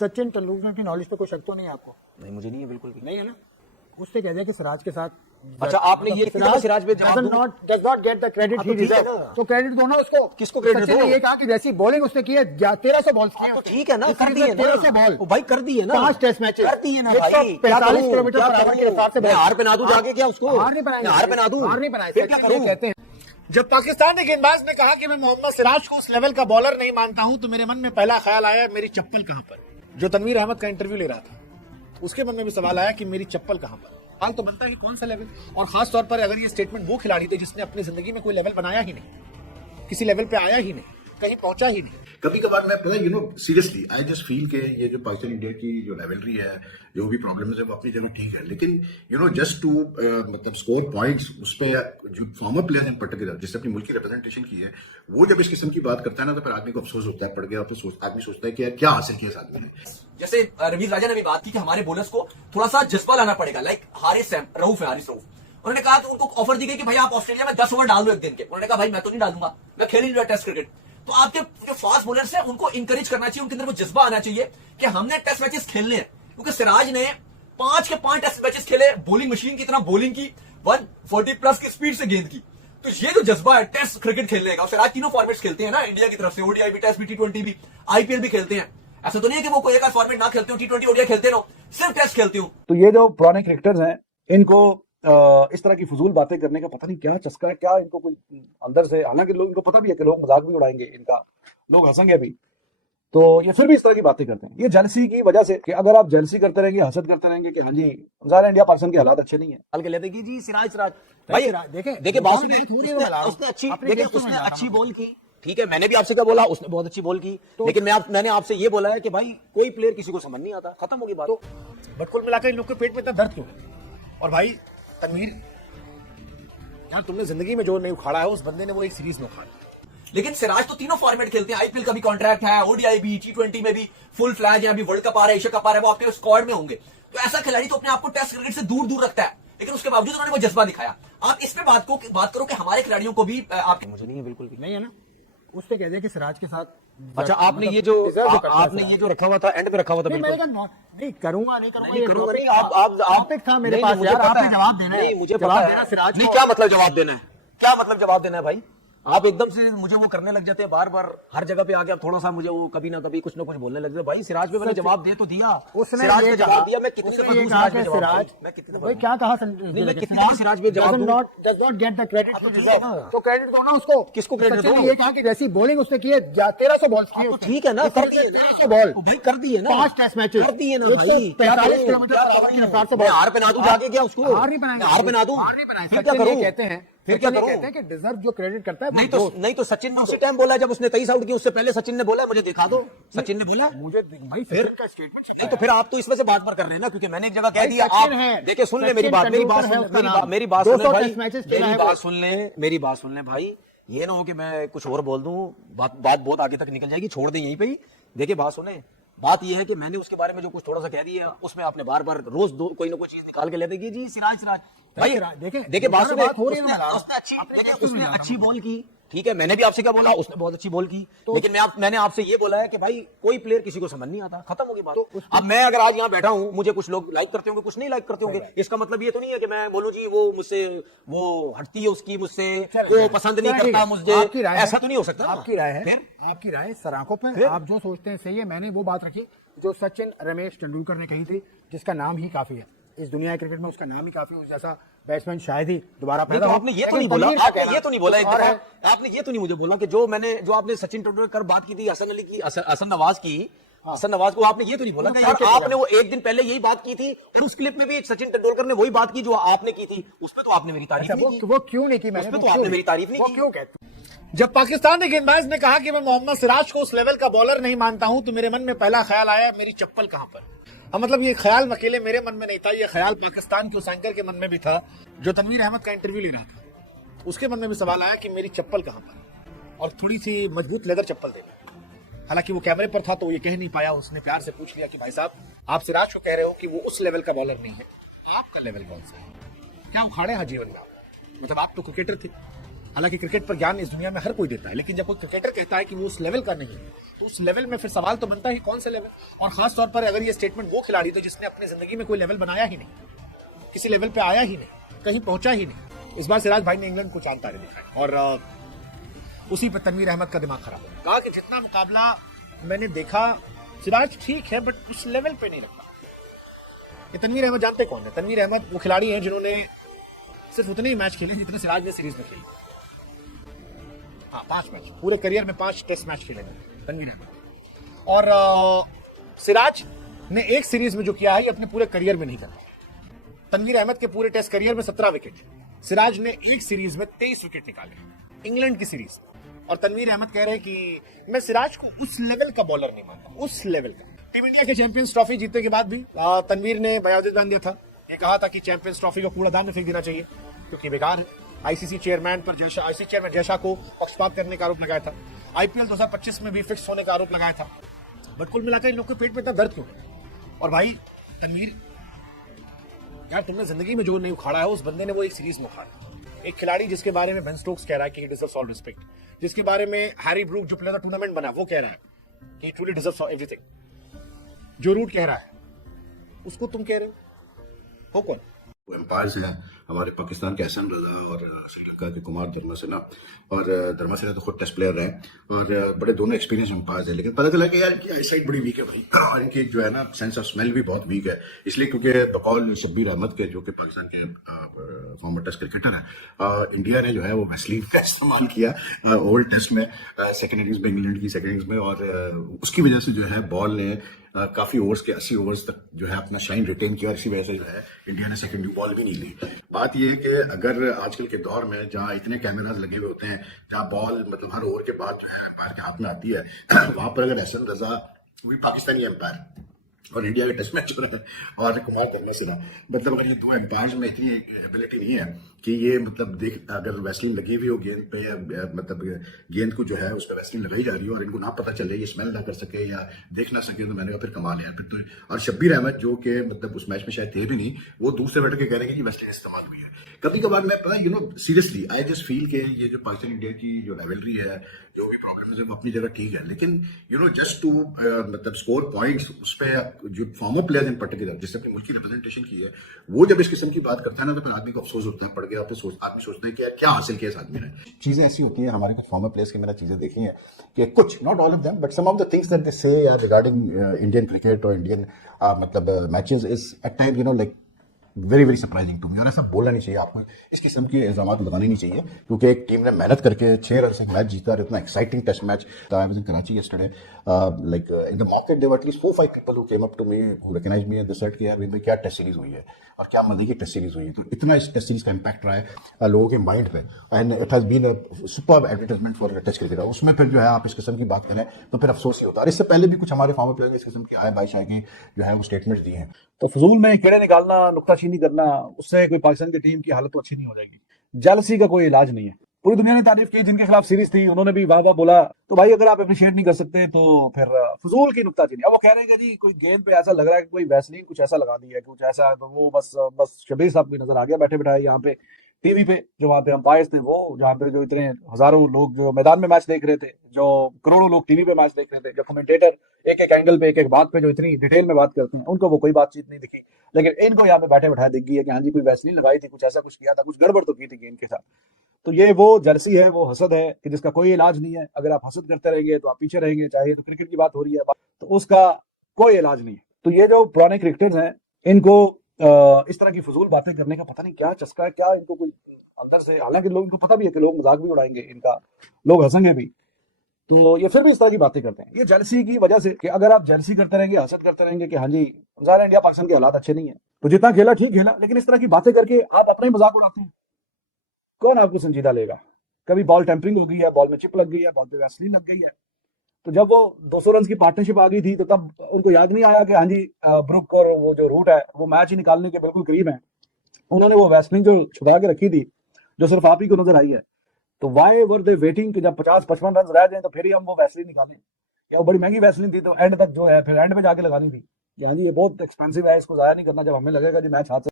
सचिन तेंदुलकर की नॉलेज पे कोई शक तो नहीं है आपको? नहीं, मुझे नहीं है, बिल्कुल भी नहीं है ना? उससे कह दिया कि सिराज के साथ अच्छा आपने ये सिराज पे जवाब दूं? does not get the credit he ठीक है deserves। ना? तो क्रेडिट दो ना उसको। किसको credit सचिन दो? ने ये कहा कि जैसी बॉलिंग उसने की है 1300 बॉल्स की तो ठीक है ना, कर दिए ना 1300 बॉल, ओ भाई कर दिए ना, 5 टेस्ट मैचेस कर दिए ना भाई। 45 किलोमीटर पर आवर की रफ्तार से मैं हार पे ना दूं जाके क्या उसको? हार नहीं बनाएंगे, हार पे ना दूं, हार नहीं बनाए। फिर क्या करूं? कहते हैं जब पाकिस्तानी गेंदबाज ने कहा कि मैं मोहम्मद सिराज को उस लेवल का बॉलर नहीं मानता हूं, तो मेरे मन में पहला ख्याल आया मेरी चप्पल कहां पर। जो तनवीर अहमद का इंटरव्यू ले रहा था उसके मन में भी सवाल आया कि मेरी चप्पल कहां पर। सवाल तो बनता है कि कौन सा लेवल, और खास तौर पर अगर ये स्टेटमेंट वो खिलाड़ी थे जिसने अपनी जिंदगी में कोई लेवल बनाया ही नहीं, किसी लेवल पे आया ही नहीं, कहीं पहुंचा ही नहीं। कभी कभार मैं पता सीरियसली आई जस्ट फील के ये जो पाकिस्तान इंडिया की जो लेवलरी है, जो भी प्रॉब्लम्स है वो अपनी जगह ठीक है, लेकिन जस्ट टू मतलब स्कोर पॉइंट्स उस पर जो फॉर्मर प्लेयर्स इन पर्टिकुलर जिससे अपनी मुल्क की रिप्रेजेंटेशन की है, वो जब इस किस्म की बात करता है ना तो फिर आदमी को अफसोस होता है, पड़ गया तो आदमी सोचता है कि यार क्या हासिल किया इस आदमी ने। जैसे रवीज राजा ने भी बात की कि हमारे बॉलर्स को थोड़ा सा जज्बा लाना पड़ेगा, लाइक हारिस रऊफ है, हारिस रऊफ, उन्होंने कहा तो उनको ऑफर दी गई कि भाई आप ऑस्ट्रेलिया में 10 ओवर डाल दो एक दिन के, उन्होंने कहा भाई मैं तो नहीं डालूंगा, मैं खेल नहीं रहा टेस्ट क्रिकेट। तो आपके जो फास्ट बॉलर्स हैं उनको इंकरेज करना चाहिए, उनके अंदर वो जज्बा आना चाहिए कि हमने टेस्ट मैचेस खेलने हैं, क्योंकि सिराज ने 5 के 5 टेस्ट मैचेस खेले, बॉलिंग मशीन की तरह बॉलिंग की, 140 प्लस की स्पीड से गेंद की। तो ये जो जज्बा है टेस्ट क्रिकेट खेलने का, सिराज तीनों फॉर्मेट्स खेलते हैं ना इंडिया की तरफ से, ओडीआई भी, टेस्ट भी, टी20 भी, आईपीएल भी खेलते हैं। ऐसा तो नहीं है कि वो कोई एक फॉर्मेट ना खेलते हो, टी20 ओडीआई खेलते रहो, सिर्फ टेस्ट खेलते हो। तो ये जो पुराने क्रिकेटर्स हैं इनको इस तरह की फजूल बातें करने का पता नहीं क्या चस्का है, क्या इनको कोई अंदर से, हालांकि लोग इनको पता भी है कि लोग मजाक भी उड़ाएंगे इनका, लोग हंसेंगे अभी, तो ये फिर भी इस तरह की बातें करते हैं। ये जेलसी की वजह से कि अगर आप जेलसी करते रहेंगे, हसद करते रहेंगे कि हाँ जी ज़ाहिर इंडिया पाकिस्तान के हालात अच्छे नहीं है, हल्के लेते कि जी सिराज भाई देखिए बात उसने अच्छी बॉल की, ठीक है, मैंने भी आपसे क्या बोला, उसने बहुत अच्छी बॉल की, लेकिन मैंने आपसे ये बोला है कि भाई कोई प्लेयर किसी को समझ नहीं आता, खत्म होगी बात। तो बट कुल मिलाकर इन लोग के पेट में इतना दर्द क्यों है? और भाई तनवीर यार, तुमने जिंदगी में जो नहीं उखाड़ा है उस बंदे ने वो एक सीरीज में उखाड़ा। लेकिन सिराज तो तीनों फॉर्मेट खेलते हैं, आईपीएल का भी कॉन्ट्रैक्ट है, ओडीआई भी, टी20 में भी फुल फ्लैग है, अभी वर्ल्ड कप आ रहा है, एशिया कप आ रहा है, वो आपके स्क्वाड में होंगे। तो ऐसा खिलाड़ी तो अपने आप को टेस्ट क्रिकेट से दूर दूर रखता है, लेकिन उसके बावजूद उन्होंने वो जज्बा दिखाया। आप इस पे बात करो कि हमारे खिलाड़ियों को भी आप, मुझे नहीं है, बिल्कुल भी नहीं है ना? उससे कह दिया कि सिराज के साथ अच्छा आपने ये जो रखा हुआ था, एंड पे रखा हुआ था, नहीं करूंगा नहीं, आप था मेरे पास यार, आपने जवाब देना है। मुझे पता है सिराज नहीं, क्या मतलब जवाब देना है, क्या मतलब जवाब देना है भाई? आप एकदम से मुझे वो करने लग जाते हैं, बार बार हर जगह पे आके आप थोड़ा सा मुझे वो कभी ना कभी कुछ ना कुछ बोलने लग जाते। भाई सिराज पे मैंने जवाब दे तो दिया, उसने सिराज पे जवाब दिया, मैं कितनी दफा सिराज मैं कितनी भाई क्या कहा, मैं कितनी सिराज पे जवाब दूं? Does not get the credit to deserve. तो क्रेडिट दो ना उसको। किसको क्रेडिट दो? ये कहा कि जैसी बॉलिंग उसने की है 1300 बॉल्स की है, ठीक है ना, कर दिए 1300 बॉल भाई, कर दिए ना, 5 टेस्ट मैचेस कर दिए ना भाई, 45 किलोमीटर पर आवर की रफ्तार से। हार पे ना दूं जाके क्या उसको? हार नहीं बनाएंगे, हार पे ना दूं, हार नहीं बनाएंगे। फिर क्या करूं? कहते हैं, फिर क्या करूं? कहते हैं कि डिजर्व जो क्रेडिट करता है नहीं तो सचिन ने उसी टाइम बोला जब उसने 23 आउट किया, उससे पहले सचिन ने बोला, मुझे दिखा दो, सचिन ने बोला मुझे भाई फिर का स्टेटमेंट। नहीं तो फिर आप तो इस वजह से बात कर रहे हैं ना, क्योंकि मैंने एक जगह कह दिया। आप देखिए सुन ले मेरी बात सुन ले भाई, ये ना हो कि मैं कुछ और बोल दूं, बात बहुत आगे तक निकल जाएगी, छोड़ दें यहीं पे ही। देखिए बात सुने, बात ये है कि मैंने उसके बारे में जो कुछ थोड़ा सा कह दिया, उसमें आपने बार बार रोज कोई ना कोई चीज निकाल के ले देगी जी सिराज भाई। देखिए बात सुने, उसने अच्छी बॉल की, ठीक है, मैंने भी आपसे क्या बोला, उसने बहुत अच्छी बॉल की, लेकिन मैंने आपसे ये बोला है कि भाई कोई प्लेयर किसी को समझ नहीं आता, खत्म होगी बात। अब मैं अगर आज यहाँ बैठा हूँ, मुझे कुछ लोग लाइक करते होंगे, कुछ नहीं लाइक करते होंगे, इसका मतलब ये तो नहीं है कि मैं बोलूँ जी वो मुझसे वो हटती है उसकी, मुझसे वो पसंद नहीं करता मुझे, ऐसा तो नहीं हो सकता। आपकी राय है, आपकी राय सराखों पे, आप जो सोचते हैं सही है। मैंने वो बात रखी जो सचिन रमेश तेंदुलकर ने कही थी, जिसका नाम ही काफी है इस दुनिया क्रिकेट में, उसका नाम ही काफी, उस जैसा बैट्समैन शायद ही दोबारा पैदा हो। आपने ये तो नहीं बोला, आपने ये तो नहीं बोला, आपने ये तो नहीं मुझे बोला कि जो आपने सचिन तेंदुलकर बात की थी, हसन अली की, हसन नवाज की, हसन नवाज को आपने ये तो नहीं बोला कि यार आपने वो एक दिन पहले यही बात की थी, और उस क्लिप में भी सचिन तेंदुलकर ने वही बात की जो आपने की थी, उस पर तो आपने मेरी तारीफ नहीं की। वो क्यों नहीं की? मैंने तो आपने मेरी तारीफ नहीं की, क्यों कहते? जब पाकिस्तानी गेंदबाज ने कहा कि मैं मोहम्मद सिराज को उस लेवल का बॉलर नहीं मानता हूं, तो मेरे मन में पहला ख्याल आया मेरी चप्पल कहां पर। हाँ, मतलब ये ख्याल अकेले मेरे मन में नहीं था, ये ख्याल पाकिस्तान के उस एंकर के मन में भी था जो तनवीर अहमद का इंटरव्यू ले रहा था। उसके मन में भी सवाल आया कि मेरी चप्पल कहां पर, और थोड़ी सी मजबूत लेदर चप्पल देनी। हालांकि वो कैमरे पर था तो ये कह नहीं पाया, उसने प्यार से पूछ लिया कि भाई साहब, आप सिराज को कह रहे हो कि वो उस लेवल का बॉलर नहीं है, आपका लेवल कौन सा है? क्या उखाड़े हैं जीवन में? मतलब आप तो क्रिकेटर थे, हालांकि क्रिकेट पर ज्ञान इस दुनिया में हर कोई देता है, लेकिन जब कोई क्रिकेटर कहता है कि वो उस लेवल का नहीं है, तो उस लेवल में फिर सवाल तो बनता ही कौन से लेवल, और खास तौर पर अगर ये स्टेटमेंट वो खिलाड़ी थे जिसने अपनी जिंदगी में कोई लेवल बनाया ही नहीं, किसी लेवल पे आया ही नहीं, कहीं पहुंचा ही नहीं। इस बार सिराज भाई ने इंग्लैंड को चांद तारे दिखाए और उसी पर तनवीर अहमद का दिमाग खराब हो। कहा कि जितना मुकाबला मैंने देखा सिराज ठीक है बट उस लेवल पे नहीं लगता। ये तनवीर अहमद जानते कौन है? तनवीर अहमद वो खिलाड़ी हैं जिन्होंने सिर्फ उतने ही मैच खेले जितने सिराज ने सीरीज में खेले। हाँ, 5 मैच पूरे करियर में 5 टेस्ट मैच खेले तनवीर अहमद। और सिराज ने एक सीरीज में जो किया है ये अपने पूरे करियर में नहीं करा। तनवीर अहमद के पूरे टेस्ट करियर में 17 विकेट, सिराज ने एक सीरीज में 23 विकेट निकाले, इंग्लैंड की सीरीज। और तनवीर अहमद कह रहे हैं कि मैं सिराज को उस लेवल का बॉलर नहीं मानता, उस लेवल का। टीम इंडिया के चैंपियंस ट्रॉफी जीतने के बाद भी तनवीर ने बयान दिया था, ये कहा था कि चैंपियंस ट्रॉफी को कूड़ादान में फेंक देना चाहिए क्योंकि बेकार है। आईसीसी चेयरमैन जय शाह को पक्षपात करने का आरोप लगाया था। आईपीएल 2025 में भी फिक्स होने का आरोप लगाया था। बट कुल मिलाकर इन लोग के पेट में इतना दर्द क्यों है? और भाई तनवीर यार, तुमने जिंदगी में जो नहीं उखाड़ा है उस बंदे ने वो एक सीरीज में उखाड़ा। एक खिलाड़ी जिसके बारे में बेन स्टोक्स कह रहा है कि ही डिजर्व्स ऑल रिस्पेक्ट, जिसके बारे में हैरी ब्रूक जो प्लेयर टूर्नामेंट बना वो कह रहा है कि ही ट्रूली डिजर्व्स एवरीथिंग, जो रूट कह रहा है उसको तुम कह रहे हो कौन? एम्पायर्स हैं हमारे पाकिस्तान के एहसन रजा और श्रीलंका के कुमार धर्मसेना। और धर्मसेना तो खुद टेस्ट प्लेयर रहे और बड़े दोनों एक्सपीरियंस एम्पायर्स है, लेकिन पता चला कि यार इनकी आईसाइट बड़ी वीक है भाई, और इनकी जो है ना सेंस ऑफ स्मेल भी बहुत वीक है। इसलिए क्योंकि बकौल शब्बीर अहमद के, जो कि पाकिस्तान के फॉर्मर टेस्ट क्रिकेटर है, इंडिया ने जो है वो वैसलीन का इस्तेमाल किया ओल्ड टेस्ट में, सेकेंड इनिंग्स में, इंग्लैंड की सेकेंड इनिंग्स में, और उसकी वजह से जो है बॉल ने काफी ओवर्स के 80 ओवर्स तक जो है अपना शाइन रिटेन किया, और इसी वजह से जो है इंडिया ने सेकंड न्यू बॉल भी नहीं ली। बात यह है कि अगर आजकल के दौर में जहां इतने कैमरास लगे हुए होते हैं, जहां बॉल मतलब हर ओवर के बाद जो है एम्पायर के हाथ में आती है, वहां पर अगर एहसन रजा, वो भी पाकिस्तानी एम्पायर, और इंडिया का टेस्ट मैच हो रहा है, और कुमार धर्मसेना, मतलब अगर ये दो एम्पायर्स में इतनी एबिलिटी नहीं है कि ये मतलब देख, अगर वैसलीन लगी हुई हो गेंद पे, या मतलब गेंद को जो है उस पर वैसलीन लगाई जा रही हो और इनको ना पता चले, ये स्मेल ना कर सके या देख ना सके, तो मैंने कहा फिर कमाल है फिर तो। और शब्बीर अहमद जो कि मतलब उस मैच में शायद थे भी नहीं, वो दूसरे बैठ के कह रहे हैं कि वैसलीन इस्तेमाल हुई है। कभी कभार मैं पता सीरियसली आई जस्ट फील के ये जो पाकिस्तान इंडिया की जो लेवलरी है, जो भी प्रॉब्लम है वो अपनी जगह ठीक है, लेकिन जस्ट टू मतलब स्कोर पॉइंट्स, उस पर जो फॉर्मर प्लेयर्स इन पर्टिकुलर जिससे अपनी मुल्क की रिप्रेजेंटेशन की है, वो जब इस किस्म की बात करता है ना, तो फिर आदमी को अफसोस होता है, पड़ गया, तो आदमी सोचता है कि यार क्या हासिल किया इस आदमी ने। चीजें ऐसी होती हैं हमारे फॉर्मर प्लेयर्स की, मैंने चीजें देखी हैं कि कुछ, not all of them, but some of the things that they say regarding Indian cricket और इंडियन मतलब matches is at time like very very surprising to me. और ऐसा बोलना नहीं चाहिए, आपको इस किस्म के इल्जाम लगाने नहीं चाहिए, क्योंकि एक टीम ने मेहनत करके 6 रन से मैच जीता, और इतना exciting test match. I was in Karachi yesterday, like in the market there were at least 4-5 people who came up to me, who recognized me and they said कि यार भाई क्या टेस्ट सीरीज हुई है और क्या मजे की टेस्ट सीरीज हुई है। तो इतना इस टेस्ट सीरीज का इम्पैक्ट रहा है लोगों के माइंड पे, and it has been a superb advertisement for test cricket. उसमें फिर जो है आप इस किस्म की बात करें तो फिर अफसोस ही होता है। और इससे पहले भी कुछ हमारे फॉर्मर प्लेयर इस किस्म की आय बाइश की जो है वो स्टेटमेंट्स दी हैं। तो फजूल में कीड़े निकालना, नुक्ताचीनी करना, उससे कोई पाकिस्तान की टीम की हालत तो अच्छी नहीं हो जाएगी। जेलसी का कोई इलाज नहीं है। पूरी दुनिया ने तारीफ की, जिनके खिलाफ सीरीज थी उन्होंने भी वाह वाह बोला। तो भाई अगर आप अप्रिशिएट नहीं कर सकते तो फिर फजूल की नुक्ताचीनी। अब वो कह रहे हैं कि जी कोई गेंद पे ऐसा लग रहा है कि कोई वैसलीन कुछ ऐसा लगा दिया है, कुछ ऐसा, तो वो बस शबीर साहब को नजर आ गया बैठे बैठाए यहाँ पे टीवी पे, जो वहां पे अंपायर्स थे, वो जहाँ पे जो इतने हजारों लोग जो मैदान में मैच देख रहे थे, जो करोड़ों लोग टीवी पे मैच देख रहे थे, जो कमेंटेटर एक एक एंगल पे एक एक बात पे जो इतनी डिटेल में बात करते हैं, उनको वो कोई बातचीत नहीं दिखी। लेकिन इनको यहाँ पे बैठे बैठाए दिख गई है कि हाँ जी कोई वैसलीन लगाई थी, कुछ ऐसा कुछ किया था, कुछ गड़बड़ तो की थी गेंद के साथ। तो ये वो जर्सी है, वो हसद है कि जिसका कोई इलाज नहीं है। अगर आप हसद करते रहेंगे तो आप पीछे रहेंगे। चाहे तो क्रिकेट की बात हो रही है तो उसका कोई इलाज नहीं है। तो ये जो पुराने क्रिकेटर्स हैं, इनको इस तरह की फजूल बातें करने का पता नहीं क्या चस्का है, क्या इनको कोई अंदर से, हालांकि लोगों को पता भी है कि लोग मजाक भी उड़ाएंगे इनका, लोग हंसेंगे भी, तो ये फिर भी इस तरह की बातें करते हैं। ये जेलसी की वजह से कि अगर आप जेलसी करते रहेंगे, हसद करते रहेंगे कि हाँ जी ज़ाहिर है इंडिया पाकिस्तान के हालात अच्छे नहीं है, तो जितना खेला ठीक खेला, लेकिन इस तरह की बातें करके आप अपना ही मजाक उड़ाते हैं, कौन आपको संजीदा लेगा? कभी बॉल टेम्परिंग हो गई है, बॉल में चिप लग गई है, बॉल पे वैसलीन लग गई है। तो जब वो 200 रन की पार्टनरशिप आ गई थी तो तब उनको याद नहीं आया कि हाँ जी ब्रुक और वो जो रूट है वो मैच ही निकालने के बिल्कुल करीब है, उन्होंने वो वैसलीन जो छुपा के रखी थी जो सिर्फ आप ही को नजर आई है। तो वाई वर दे वेटिंग कि जब 50-55 रन रह जाए तो फिर ही हम वो वैसलीन निकालें? या वो बड़ी महंगी वैसलीन थी तो एंड तक जो है फिर एंड पे जाके लगानी थी। हाँ जी ये बहुत एक्सपेंसिव है, इसको जाया नहीं करना। जब हमें लगेगा जी मैच हाथ